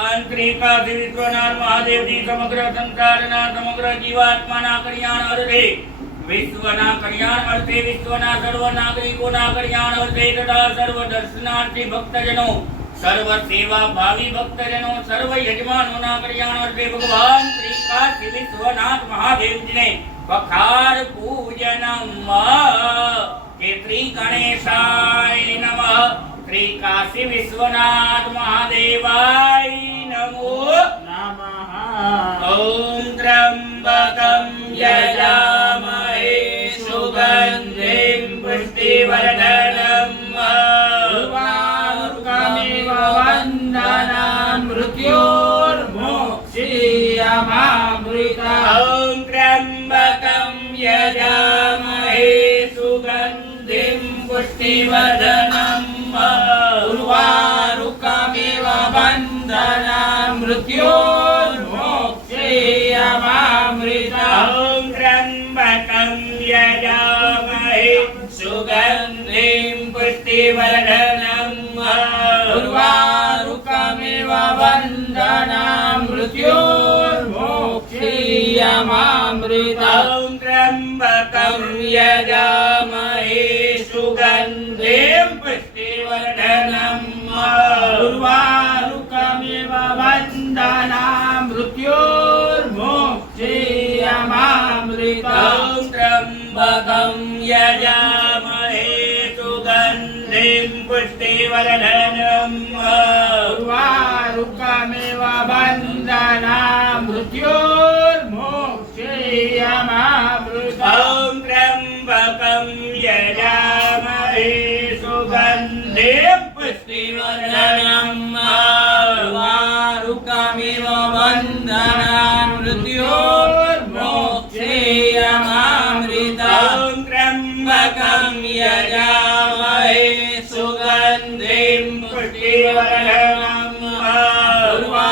ભગવાન શ્રી કાશી વિશ્વનાથ મહાદેવજી સમગ્ર સંસારના સમગ્ર જીવાત્માના કલ્યાણ અર્થે વિશ્વના કલ્યાણ અર્થે વિશ્વના સર્વ નાગરિકોના કલ્યાણ અર્થે તથા સર્વ દર્શનાર્થી ભક્તજનો સર્વ સેવા ભાવી ભક્તજનો સર્વ યજમાનોના કલ્યાણ અર્થે ભગવાન શ્રી કાશી વિશ્વનાથ મહાદેવજીને પખાર પૂજનમ કે શ્રી ગણેશાય નમઃ श्री काशी विश्वनाथ महादेवाय नमो नमः। ओम त्र्यंबकं यजामहे सुगंधिं पुष्टिवर्धनम् उर्वारुकमिव वन्दनां मृत्योर्मोक्षीयमामृतम्। ओम त्र्यंबकं यजामहे सुगंधिं पुष्टिवर्धनम् उर्वारुकमिव वन्दनां मृत्योर्मोक्षीयमामृतम्। ओम त्र्यंबकं यजामहे सुगंधिं पुष्टिवर्धनम् उर्वारुकमिव वन्दनां मृत्योर्मोक्षीयमामृतम्। ओम त्र्यंबकं यजामहे सुगंधिं पुष्टिवर्धनम् उर्वारुकमिव वन्दनां मृत्योर्मोक्षीयमामृतम्। ओम त्र्यंबकं यजामहे सुगंधिं पुष्टिवर्धनम् उर्वारुकमिव वन्दनां मृत्योर्मोक्षीयमामृतम्। ओम त्र्यंबकं यजामहे सुगंधिं पुष्टिवर्धनम् उर्वारुकमिव वन्दनां मृत्योर्मोक्षीयमामृतम्। ओम त्र्यंबकं यजामहे सुगंधिं पुष्टिवर्धनम्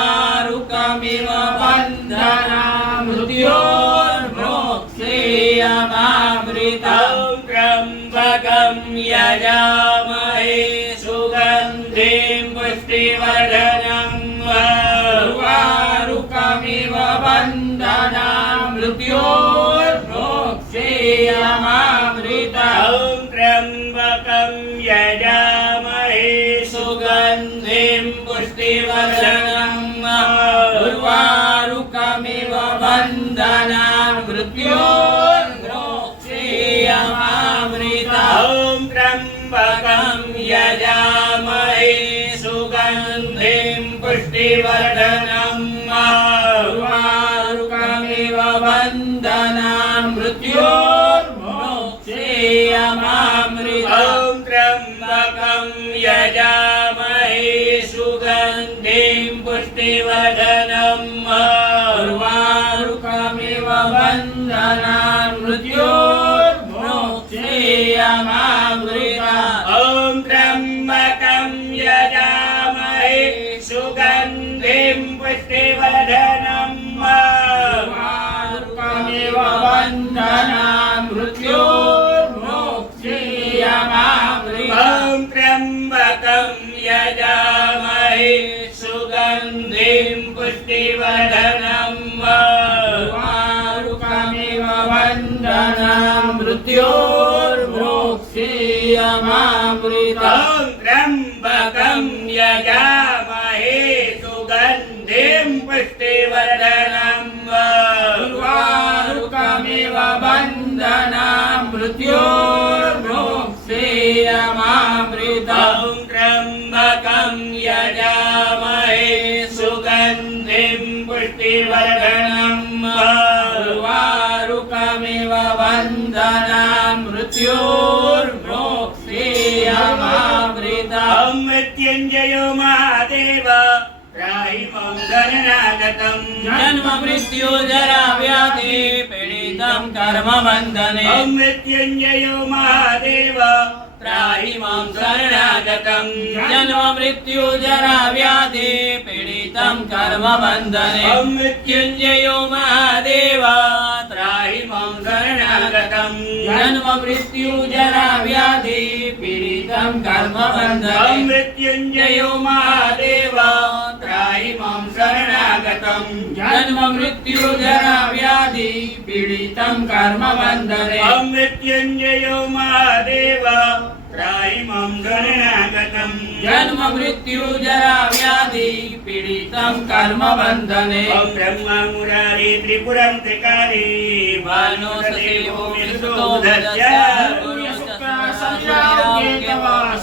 उर्वारुकमिव वन्दनां मृत्योर्मोक्षीयमामृतम्। ओम त्र्यंबकं यजामहे सुगंधिं पुष्टिवर्धनम् उर्वारुकमिव वन्दनां मृत्योर्मोक्षीयमामृतम्। ओम त्र्यंबकं यजामहे सुगंधिं पुष्टिवर्धनम् उर्वारुकमिव वन्दनां मृत्योर्मोक्षीयमामृतम्। ओम त्र्यंबकं यजामहे सुगंधिं पुष्टिवर्धनम् उर्वारुकमिव वन्दनां मृत्योर्मोक्षीयमामृतम्। ओम त्र्यंबकं यजामहे सुगंधिं पुष्टिवर्धनम् उर्वारुकमिव वन्दनां मृत्योर्मोक्षीयमामृतम्। ओम त्र्यंबकं यजामहे सुगंधिं पुष्टिवर्धनम् उर्वारुकमिव वन्दनां मृत्योर्मोक्षीयमामृतम्। ओम त्र्यंबकं यजामहे सुगंधिं पुष्टिवर्धनम् उर्वारुकमिव वन्दनां मृत्योर्मोक्षीयमामृतम्। ओम त्र्यंबकं यजामहे सुगंधिं पुष्टिवर्धनम् उर्वारुकमिव वन्दनां मृत्योर्मोक्षीयमामृतम्। ओम त्र्यंबकं यजामहे सुगंधिं पुष्टिवर्धनम् उर्वारुकमिव वन्दनां मृत्योर्मोक्षीयमामृतम्। ओम मृत्युंजयो महादेव त्राहि मां शरणागतम् जन्म मृत्यु जरा व्याधि पीडितं कर्म बन्धने। ओम मृत्युंजयो महादेव त्राहि मां शरणागतम् जन्म मृत्यु जरा व्याधि पीडितं कर्म बन्धने। ओम मृत्युंजयो महादेव त्राहि मां शरणागतम् जन्म मृत्यु जरा व्याधि पीडितं कर्म बंधने मृत्युंजयो महादेव त्राहि मां शरणागतम् जन्म मृत्यु जरा व्याधि पीडितं कर्म बंधने मृत्युंजयो महादेव त्राहि मां शरणागतम् जन्म मृत्यु जरा व्याधि पीडितं कर्म बंधने ब्रह्मा मुरारी त्रिपुरंतकारी भानु सदेवो विष्णुदस्य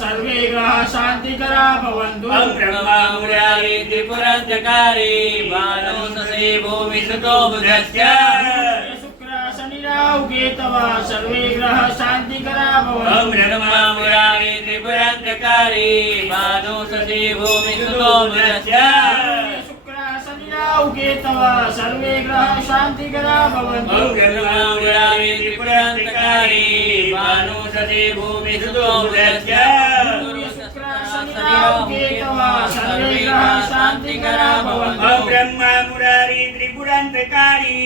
सर्वे ग्रह शांतिकरा भवन्तु ब्रह्मा मुरारी त्रिपुरंतकारी भानु सदेवो विष्णु बुधस्य सर्वे ग्रह शांतिकरा भवन्तु ब्रह्मा मुरारी त्रिपुरंतकारी भानु सदेवो विष्णुदस्य सर्वे ग्रह शांतिकरा भवन्तु ब्रह्मा मुरारी त्रिपुरंतकारी भानु सदेवो विष्णुदस्य सर्वे ग्रह शांतिकरा भवन्तु ब्रह्मा मुरारी त्रिपुरंतकारी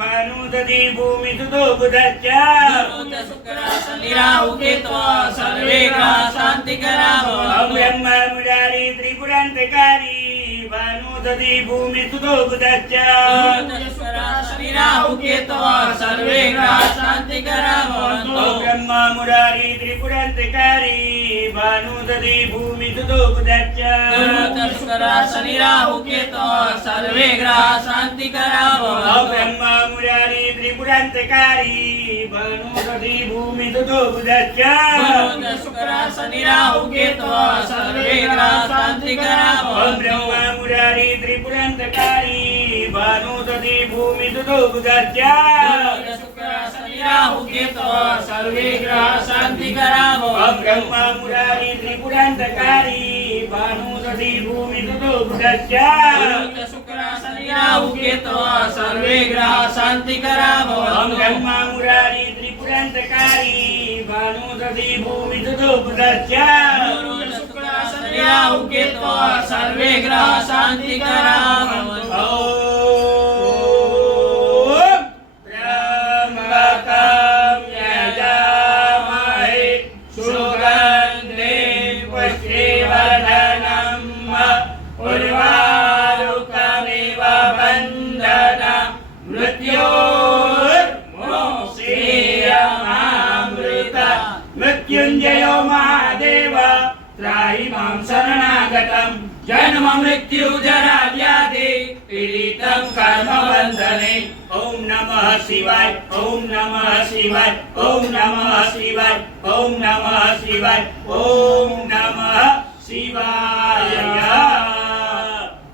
भानु सदेवो विष्णुदस्य सर्वे ग्रह शांतिकरा भवन्तु ब्रह्मा मुरारी त्रिपुरंतकारी भानु सदेवो विष्णुदस्य सर्वे ग्रह शांतिकरा भवन्तु ब्रह्मा मुरारी त्रिपुरंतकारी भानु सदेवो विष्णुदस्य शनि राहु केतु सर्वे ग्रह शांतिकरा भवन्तु ब्रह्मा मुरारी त्रिपुरंतकारी भानु सदेवो विष्णुदस्य शनि राहु केतु सर्वे ग्रह शांतिकरा भवन्तु ब्रह्मा मुरारी त्रिपुरंतकारी भानु सदेवो विष्णुदस्य शनि राहु केतु सर्वे ग्रह शांतिकरा भवन्तु ब्रह्मा मुरारी त्रिपुरंतकारी भानु सदेवो विष्णुदस्य शनि राहु केतु सर्वे ग्रह शांतिकरा भवन्तु ब्रह्मा मुरारी त्रिपुरंतकारी भानु सदेवो विष्णुदस्य शनि राहु केतु सर्वे ग्रह शांतिकरा भवन्तु त्र्यंबकं यजामहे सुगन्धिं पुष्टिवर्धनम् उर्वारुकमिव बन्धनं मृत्योर्मुक्षीयमामृता मृत्युञ्जयो महादेव त्राहि मां शरणागतम् जन्म मृत्यु जरा व्याधि पीडितं कर्म बन्धने ओम नमः शिवाय ओम नमः शिवाय ओम नमः शिवाय ओम नमः शिवाय ओम नमः शिवाय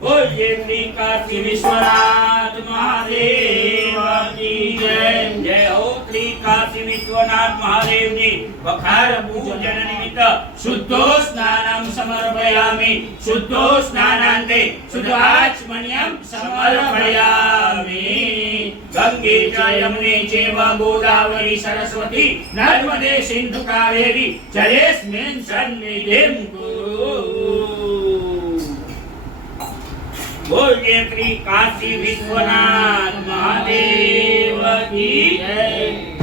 बोलिए श्री काशी विश्वनाथ महादेव की जय जय हो श्री काशी विश्वनाथ महादेव जी वखार पूजन निमित्त शुद्धो स्नानं समर्पयामि शुद्धो स्नानान्ते शुद्धाचमनीयं समर्पयामि गंगे च यमुने चैव गोदावरी सरस्वती नर्मदे सिन्धु कावेरी जलेऽस्मिन् सन्निधिं कुरु बोलिए श्री काशी विश्वनाथ महादेव की जय।